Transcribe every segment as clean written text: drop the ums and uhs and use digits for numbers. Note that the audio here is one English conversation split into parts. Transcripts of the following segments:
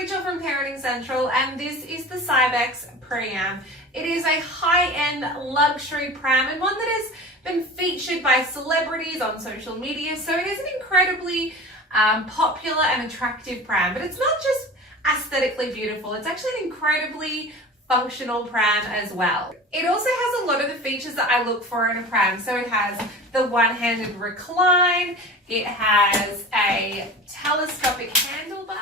Rachel from Parenting Central, and this is the Cybex Priam. It is a high-end luxury pram and one that has been featured by celebrities on social media, so it is an incredibly popular and attractive pram. But it's not just aesthetically beautiful, it's actually an incredibly functional pram as well. It also has a lot of the features that I look for in a pram. So it has the one-handed recline, it has a telescopic handlebar.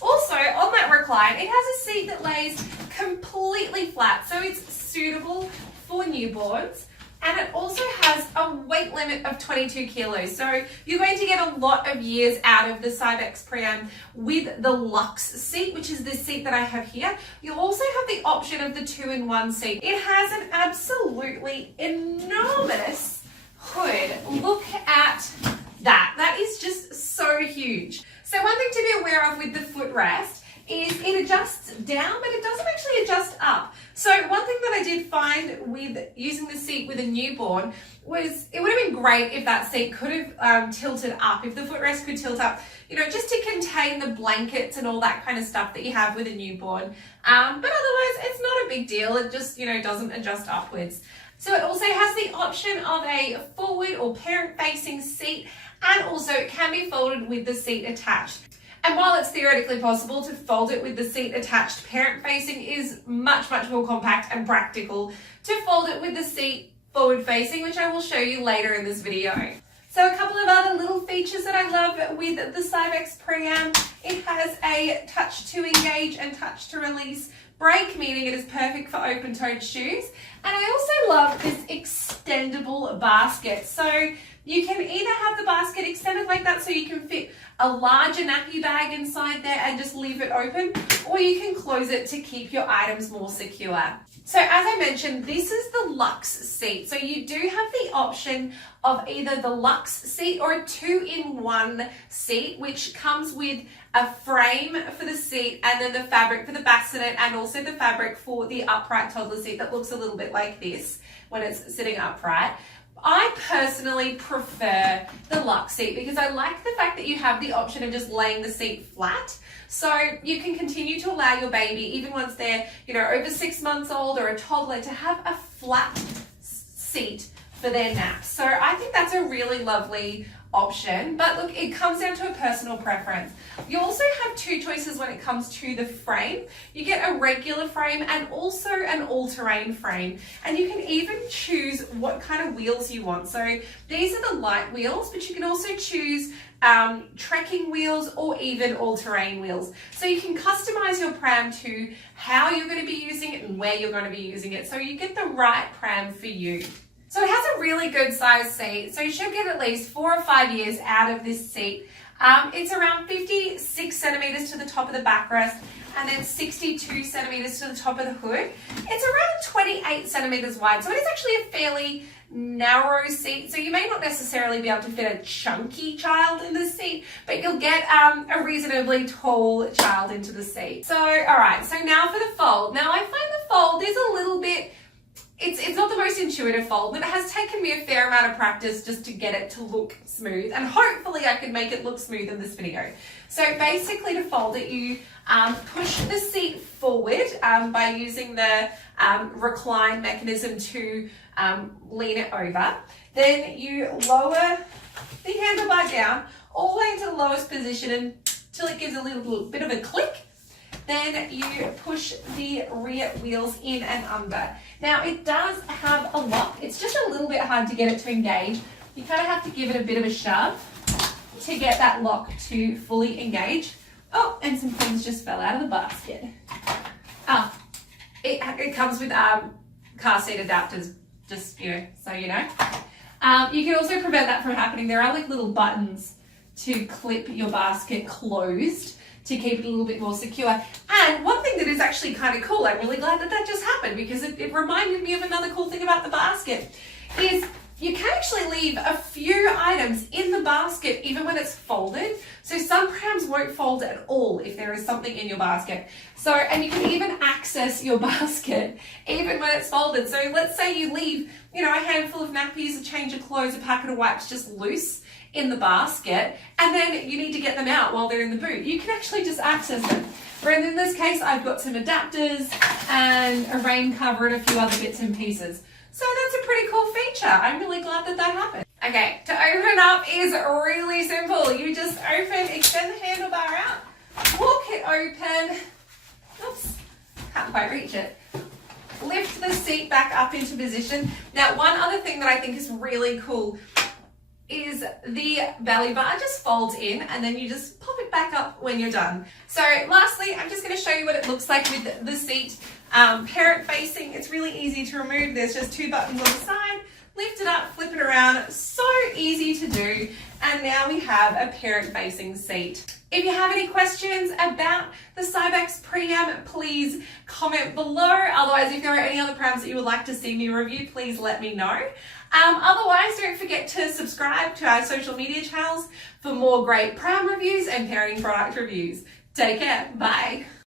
Also, on that recline, it has a seat that lays completely flat, so it's suitable for newborns. And it also has a weight limit of 22 kilos. So you're going to get a lot of years out of the Cybex Priam with the Luxe seat, which is this seat that I have here. You also have the option of the 2-in-1 seat. It has an absolutely enormous hood. Look at that. That is just so huge. So one thing to be aware of with the footrest is it adjusts down, but it doesn't actually adjust up. So one thing that I did find with using the seat with a newborn was it would have been great if that seat could have tilted up, if the footrest could tilt up, you know, just to contain the blankets and all that kind of stuff that you have with a newborn. But otherwise, it's not a big deal. It just, you know, doesn't adjust upwards. So it also has the option of a forward or parent-facing seat, and also it can be folded with the seat attached. And while it's theoretically possible to fold it with the seat attached, parent-facing is much, much more compact and practical to fold it with the seat forward-facing, which I will show you later in this video. So a couple of other little features that I love with the Cybex Priam. It has a touch to engage and touch to release brake, meaning it is perfect for open-toed shoes. And I also love this extendable basket. So you can either have the basket extended like that so you can fit a larger nappy bag inside there and just leave it open, or you can close it to keep your items more secure. So as I mentioned, this is the Luxe seat. So you do have the option of either the Luxe seat or a 2-in-1 seat, which comes with a frame for the seat and then the fabric for the bassinet and also the fabric for the upright toddler seat that looks a little bit like this when it's sitting upright. I personally prefer the Luxe seat because I like the fact that you have the option of just laying the seat flat. So you can continue to allow your baby, even once they're, you know, over 6 months old or a toddler, to have a flat seat for their naps. So I think that's a really lovely option, but look, it comes down to a personal preference. You also have two choices when it comes to the frame. You get a regular frame and also an all-terrain frame, and you can even choose what kind of wheels you want. So these are the light wheels, but you can also choose trekking wheels or even all-terrain wheels. So you can customize your pram to how you're going to be using it and where you're going to be using it, so you get the right pram for you. So it has a really good size seat, so you should get at least 4 or 5 years out of this seat. It's around 56 centimeters to the top of the backrest and then 62 centimeters to the top of the hood. It's around 28 centimeters wide, so it is actually a fairly narrow seat, so you may not necessarily be able to fit a chunky child in the seat, but you'll get a reasonably tall child into the seat. So, all right, so now for the fold. Now I find the fold is a little bit, it's not the most intuitive fold, but it has taken me a fair amount of practice just to get it to look smooth, and hopefully I can make it look smooth in this video. So basically, to fold it, you push the seat forward by using the recline mechanism to lean it over. Then you lower the handlebar down all the way into the lowest position until it gives a little bit of a click. Then you push the rear wheels in and under. Now it does have a lock. It's just a little bit hard to get it to engage. You kind of have to give it a bit of a shove to get that lock to fully engage. Oh, and some things just fell out of the basket. It comes with car seat adapters, just, you know, so you know. You can also prevent that from happening. There are like little buttons to clip your basket closed to keep it a little bit more secure. And one thing that is actually kind of cool, I'm really glad that just happened because it reminded me of another cool thing about the basket, is you can actually leave a few items in the basket even when it's folded. So some prams won't fold at all if there is something in your basket. So, and you can even access your basket even when it's folded. So let's say you leave, you know, a handful of nappies, a change of clothes, a packet of wipes just loose in the basket, and then you need to get them out while they're in the boot. You can actually just access them. But in this case, I've got some adapters and a rain cover and a few other bits and pieces. So that's a pretty cool feature. I'm really glad that that happened. Okay, to open up is really simple. You just extend the handlebar out, walk it open. Oops, can't quite reach it. Lift the seat back up into position. Now, one other thing that I think is really cool is the belly bar just folds in and then you just pop it back up when you're done. So lastly, I'm just going to show you what it looks like with the seat parent facing. It's really easy to remove. There's just 2 buttons on the side. Lift it up, flip it around. So easy to do. And now we have a parent facing seat. If you have any questions about the Cybex Priam, please comment below. Otherwise, if there are any other prams that you would like to see me review, please let me know. Otherwise, don't forget to subscribe to our social media channels for more great pram reviews and parenting product reviews. Take care. Bye.